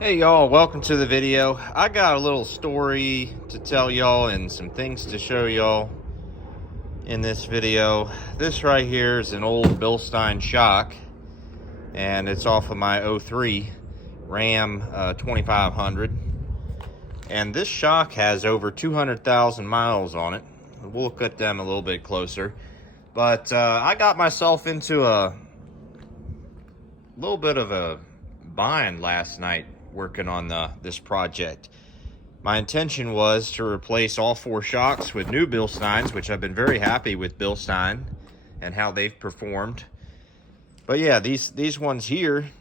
Hey y'all, welcome to the video. I got a little story to tell y'all and some things to show y'all in this video. This right here is an old Bilstein shock, and it's off of my '03 Ram 2500. And this shock has over 200,000 miles on it. We'll look at them a little bit closer. But I got myself into a little bit of a bind last night working on this project. My intention was to replace all four shocks with new bilsteins, which I've been very happy with bilstein and how they've performed. But yeah, these ones here,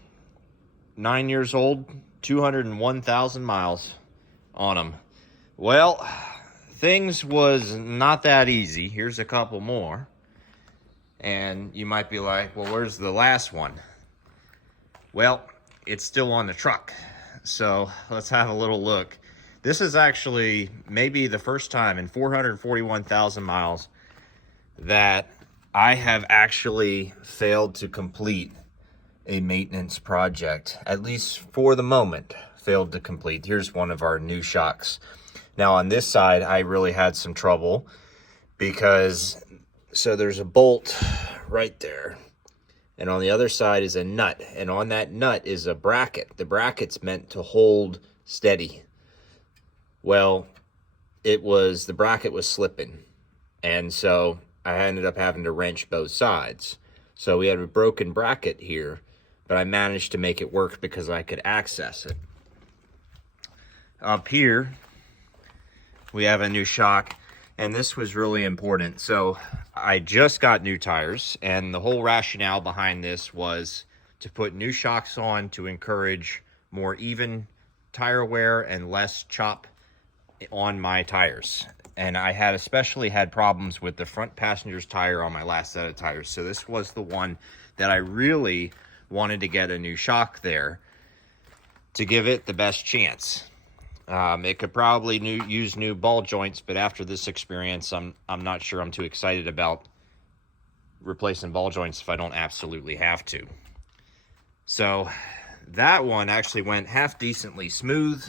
9 years old, 201,000 miles on them. Well, things was not that easy. Here's a couple more. And you might be like, well, where's the last one? Well, it's still on the truck. So let's have a little look. This is actually maybe the first time in 441,000 miles that I have actually failed to complete a maintenance project, at least for the moment, failed to complete. Here's one of our new shocks. Now on this side, I really had some trouble because, so there's a bolt right there. And on the other side is a nut. And on that nut is a bracket. The bracket's meant to hold steady. Well, the bracket was slipping. And so I ended up having to wrench both sides. So we had a broken bracket here, but I managed to make it work because I could access it. Up here, we have a new shock. And this was really important. So I just got new tires, and the whole rationale behind this was to put new shocks on to encourage more even tire wear and less chop on my tires. And I had especially had problems with the front passenger's tire on my last set of tires. So this was the one that I really wanted to get a new shock there to give it the best chance. It could probably use new ball joints, but after this experience, I'm not sure I'm too excited about replacing ball joints if I don't absolutely have to. So that one actually went half decently smooth.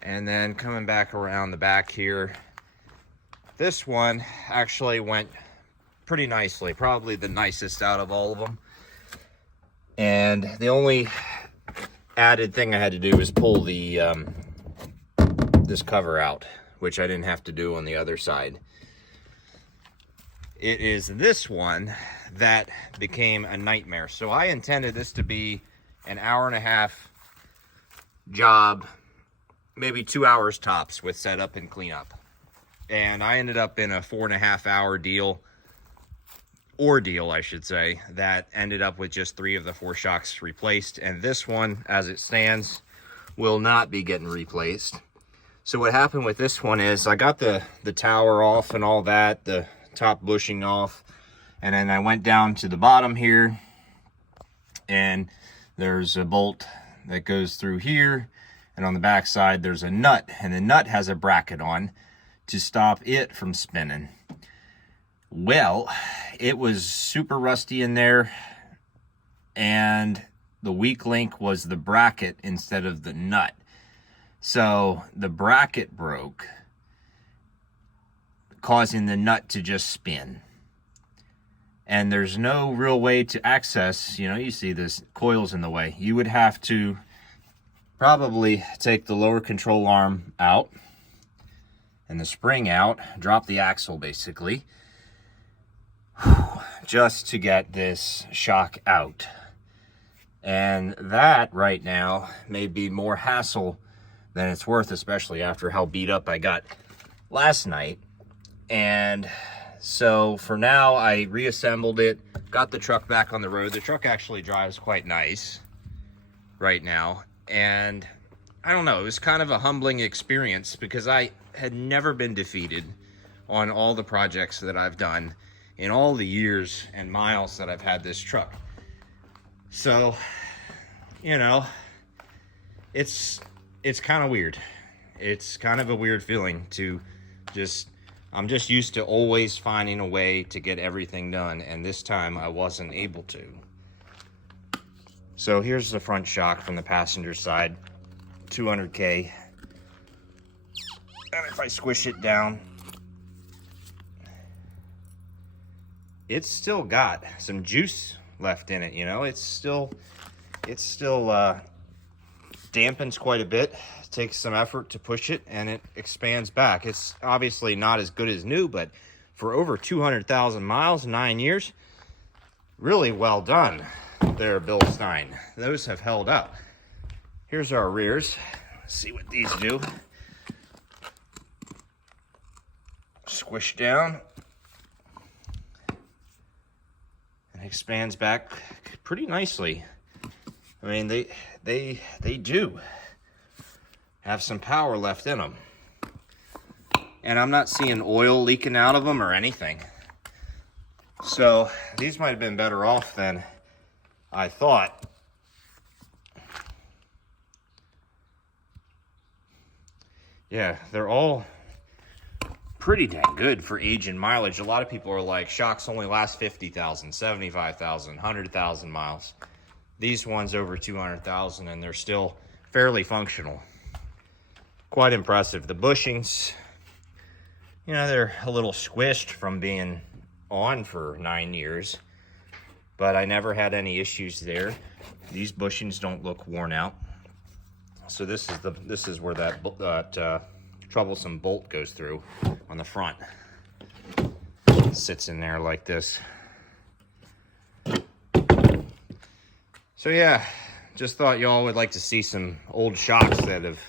And then coming back around the back here, this one actually went pretty nicely, probably the nicest out of all of them. And the only added thing I had to do was pull this cover out, which I didn't have to do on the other side. It is this one that became a nightmare. So I intended this to be an hour-and-a-half job, maybe 2 hours tops with setup and cleanup. And I ended up in a 4.5-hour ordeal, I should say, that ended up with just 3 of the 4 shocks replaced. And this one, as it stands, will not be getting replaced. So what happened with this one is I got the tower off and all that, the top bushing off, and then I went down to the bottom here, and there's a bolt that goes through here, and on the back side there's a nut, and the nut has a bracket on to stop it from spinning. Well, it was super rusty in there, and the weak link was the bracket instead of the nut. So the bracket broke, causing the nut to just spin. And there's no real way to access, you see this coil's in the way. You would have to probably take the lower control arm out and the spring out, drop the axle basically, just to get this shock out. And that right now may be more hassle than it's worth, especially after how beat up I got last night. And so for now, I reassembled it, got the truck back on the road. The truck actually drives quite nice right now. And I don't know, it was kind of a humbling experience because I had never been defeated on all the projects that I've done in all the years and miles that I've had this truck. So, it's kind of weird. It's kind of a weird feeling to I'm just used to always finding a way to get everything done, and this time I wasn't able to. So here's the front shock from the passenger side. 200K. And if I squish it down, it's still got some juice left in it, you know. It's still dampens quite a bit. It takes some effort to push it, and it expands back. It's obviously not as good as new, but for over 200,000 miles, 9 years, really well done there, Bilstein. Those have held up. Here's our rears. Let's see what these do. Squish down and expands back pretty nicely. I mean, they do have some power left in them. And I'm not seeing oil leaking out of them or anything. So these might have been better off than I thought. Yeah, they're all pretty dang good for age and mileage. A lot of people are like, shocks only last 50,000, 75,000, 100,000 miles. These ones over 200,000, and they're still fairly functional. Quite impressive. The bushings, you know, they're a little squished from being on for 9 years, but I never had any issues there. These bushings don't look worn out. So this is where that troublesome bolt goes through on the front. It sits in there like this. So yeah, just thought y'all would like to see some old shocks that have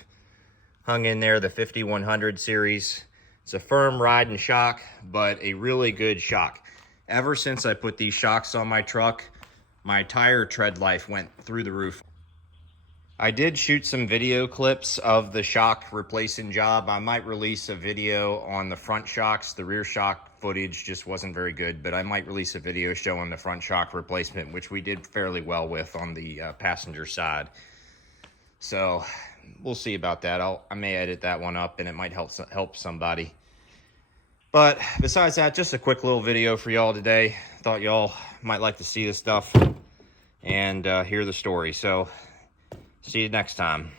hung in there, the 5100 series. It's a firm riding shock, but a really good shock. Ever since I put these shocks on my truck, my tire tread life went through the roof. I did shoot some video clips of the shock replacing job. I might release a video on the front shocks. The rear shock footage just wasn't very good, but I might release a video showing the front shock replacement, which we did fairly well with on the passenger side. So we'll see about that. I may edit that one up, and it might help somebody. But besides that, just a quick little video for y'all today. Thought y'all might like to see this stuff and hear the story. So see you next time.